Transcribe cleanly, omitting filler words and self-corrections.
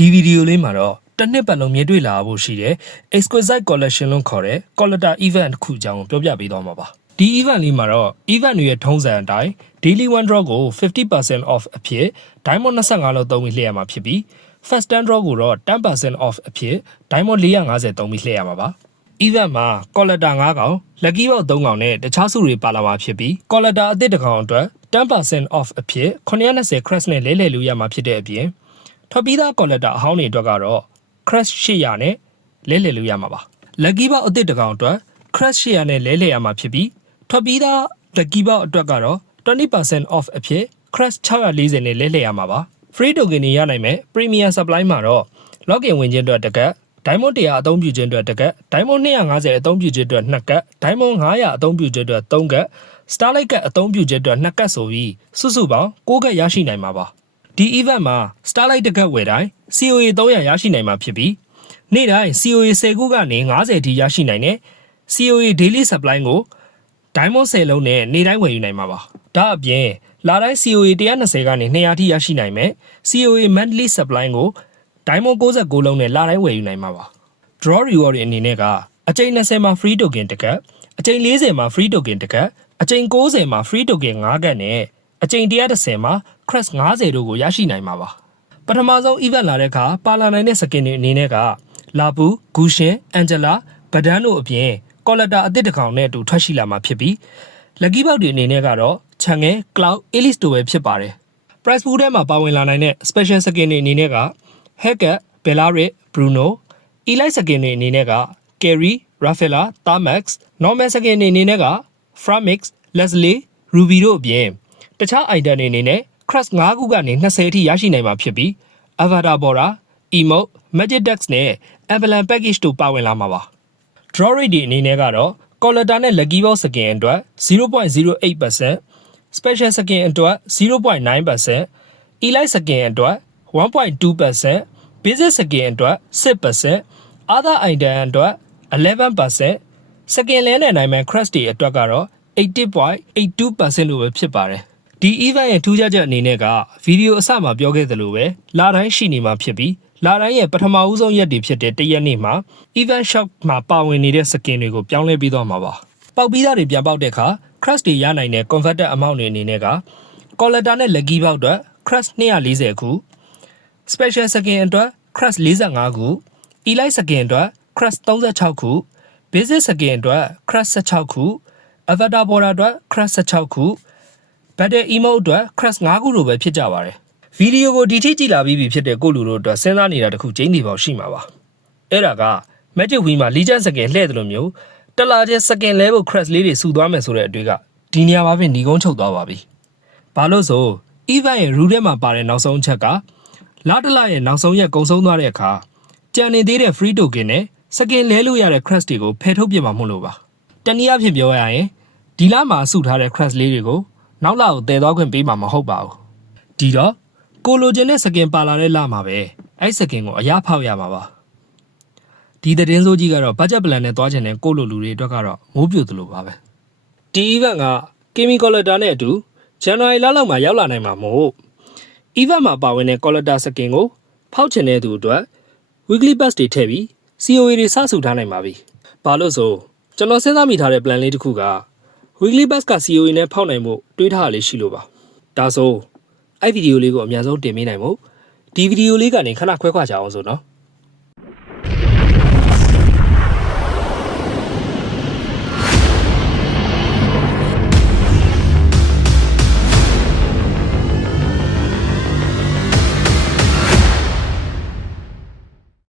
ဒီဗီဒီယိုလေးမှာတော့တစ်နှစ်ပတ်လုံးမြင်တွေ့လာဖို့ရှိတဲ့ Exquisite Collection လို့ခေါ်တဲ့ Collector Event တစ်ခုအကြောင်းပြောပြပေးသွားမှာပါဒီ event လေးမှာတော့ event တွေရဲ့ထုံးစံအတိုင်း daily one draw ကို 50% off အဖြစ် diamond 25လောက်သုံးပြီးလှည့်ရမှာဖြစ်ပြီး first 10 draw ကိုတော့ 10% off အဖြစ် diamond 450သုံးပြီးလှည့်ရမှာပါ event မှာ collector 5ကောင် lucky box 3ကောင်နဲ့တခြားစုတွေပါလာမှာဖြစ်ပြီး collector အသစ်တစ်ကောင်အတွက် 10% off အဖြစ်920 crash နဲ့လဲလှယ်လို့ရမှာဖြစ်တဲ့အပြင်ထွက်ပြီးသား collector အဟောင်းတွေအတွက်ကတော့ crash 800နဲ့လဲလှယ်လို့ရမှာပါ lucky box အသစ်တစ်ကောင်အတွက် crash 800နဲ့လဲလှယ်ရမှာဖြစ်ပြီးထွက်ပြီးသား lucky box အတွက်ကတော့ 20% off အဖြစ် crash 640နဲ့လဲလှယ်ရမှာပါ free token တွေရနိုင်မယ် premium supply မှာတော့ login ဝင်ခြင်းအတွက်တစ်ကတ် diamond 100အသုံးပြုခြင်းအတွက်တစ်ကတ် diamond 250အသုံးပြုခြင်းအတွက်2ကတ် diamond 500အသုံးပြုခြင်းအတွက်3ကတ် starlight ကတ်အသုံးပြုခြင်းအတွက်2ကတ်ဆိုပြီးစုစုပေါင်း6ကတ်ရရှိနိုင်မှာပါဒီ event မှာ starlight တစ်ကတ်ဝယ်တိုင်း COA 300ရရှိနိုင်မှာဖြစ်ပြီးနေ့တိုင်း COA 10ခုကနေ90အထိရရှိနိုင်တယ် COA daily supply ကို diamond 10လုံးနဲ့နေ့တိုင်းဝယ်ယူနိုင်မှာပါဒါအပြင်လတိုင်း COA 120ကနေ200အထိရရှိနိုင်မယ် COA monthly supply ကို diamond 69လုံးနဲ့လတိုင်းဝယ်ယူနိုင်မှာပါ draw reward တွေအနေနဲ့ကအချိန်20မှာ free token တစ်ကတ်အချိန်40မှာ free token တစ်ကတ်အချိန်90မှာ free token 5ကတ်နဲ့အချိန်130မှာ crash 50တို့ကိုရရှိနိုင်မှာပါပထမဆုံး event လာတဲ့အခါပါလာနိုင်တဲ့ skin တွေအနေနဲ့ကလာပူဂူရှင်အန်ဂျလာဗဒန်တို့အပြင် collector အသစ်တစ်ကောင်နဲ့အတူထွက်ရှိလာမှာဖြစ်ပြီး lucky box တွေအနေနဲ့ကတော့ချန်ငယ် cloud elite တို့ပဲဖြစ်ပါတယ် price pool ထဲမှာပါဝင်လာနိုင်တဲ့ special skin တွေအနေနဲ့က hacker bellarit bruno elite skin တွေအနေနဲ့က carry rafaela thermax normal skin တွေအနေနဲ့က framix leslie ruby တို့အပြင်တခြား item တွေအနေနဲ့ crash 5ခုကနေ20အထိရရှိနိုင်မှာဖြစ်ပြီး avatar border emote magic dex နဲ့ avalanche package တို့ပါဝင်လာမှာပါ draw rate တွေအနေနဲ့ကတော့ collector နဲ့ lucky box skin အတွက် 0.08% special skin အတွက် 0.9% elite skin အတွက် 1.2% basic skin အတွက် 6% other item အတွက် 11% skin လဲနဲ့နိုင်မဲ့ crash တွေအတွက်ကတော့ 80.82% လို့ပဲဖြစ်ပါတယ်ဒီ event ရဲ့ထူးခြားချက်အနေနဲ့ကဗီဒီယိုအစမှာပြောခဲ့သလိုပဲလတိုင်းရှိနေမှာဖြစ်ပြီးလတိုင်းရဲ့ပထမဦးဆုံးရက်တွေဖြစ်တဲ့တရက်နေ့မှာ event shop မှာပါဝင်နေတဲ့ skin တွေကိုပြောင်းလဲပြီးသွားမှာပါပေါက်ပြီးသားတွေပြန်ပေါက်တဲ့အခါ crash တွေရနိုင်တဲ့ converted amount တွေအနေနဲ့က collector နဲ့ lucky box အတွက် crash 240ခု special skin အတွက် crash 45ခု elite skin အတွက် crash 36ခု basic skin အတွက် crash 16ခု avatar border အတွက် crash 16ခု battle emote အတွက် crash 5ခုလိုပဲဖြစ်ကြပါတယ်ဗီဒီယိုကိုဒီထိကြည့်လာပြီးဖြစ်တဲ့ကိုလူတို့အတွက်စဉ်းစားနေတာတခုကျင်းနေပေါရှိမှာပါအဲ့ဒါက magic wheel မှာ legend skin လှည့်တယ်လို့မျိုးတလာကျ skin လဲဖို့ crash လေးတွေစုသွားမယ်ဆိုတဲ့အတွေ့ကဒီနေရာမှာပြင်ညီကုန်းချုပ်သွားပါပြီဘာလို့ဆို event ရဲ့ rule ထဲမှာပါတဲ့နောက်ဆုံးအချက်ကလတလရဲ့နောက်ဆုံးရက်ကုံဆုံးသွားတဲ့အခါကြံနေသေးတဲ့ free token နဲ့ skin လဲလို့ရတဲ့ crash တွေကိုဖယ်ထုတ်ပြမှာမဟုတ်လို့ပါတနည်းအားဖြင့်ပြောရရင်ဒီလမှာစုထားတဲ့ crash လေးတွေကိုနောက်လကိုတည်သွားခွင့်ပေးမှာမဟုတ်ပါဘူးဒီတော့ကိုလိုချင်တဲ့ skin ပါလာတဲ့လမှာပဲအဲ့ skin ကိုအရဖောက်ရမှာပါဒီသတင်းစိုးကြီးကတော့ budget plan နဲ့သွားချင်တဲ့ကိုလိုလူတွေအတွက်ကတော့မိုးပြိုသလိုပါပဲဒီ event က gaming collector နဲ့အတူ January လလောက်မှာရောက်လာနိုင်မှာမို့ event မှာပါဝင်တဲ့ collector skin ကိုဖောက်ချင်တဲ့သူအတွက် weekly pass တွေထည့်ပြီး COA တွေစစုထားနိုင်ပါပြီဘာလို့ဆိုကျွန်တော်စဉ်းစားမိထားတဲ့ plan လေးတစ်ခုက weekly pass က COA နဲ့ဖောက်နိုင်မှုတွေးထားရလေးရှိလို့ပါဒါဆိုအဲ့ဗီဒီယိုလေးကိုအများဆုံးတင်ပေးနိုင်မို့ဒီဗီဒီယိုလေးကနေခဏခွဲခွာကြအောင်ဆိုနော်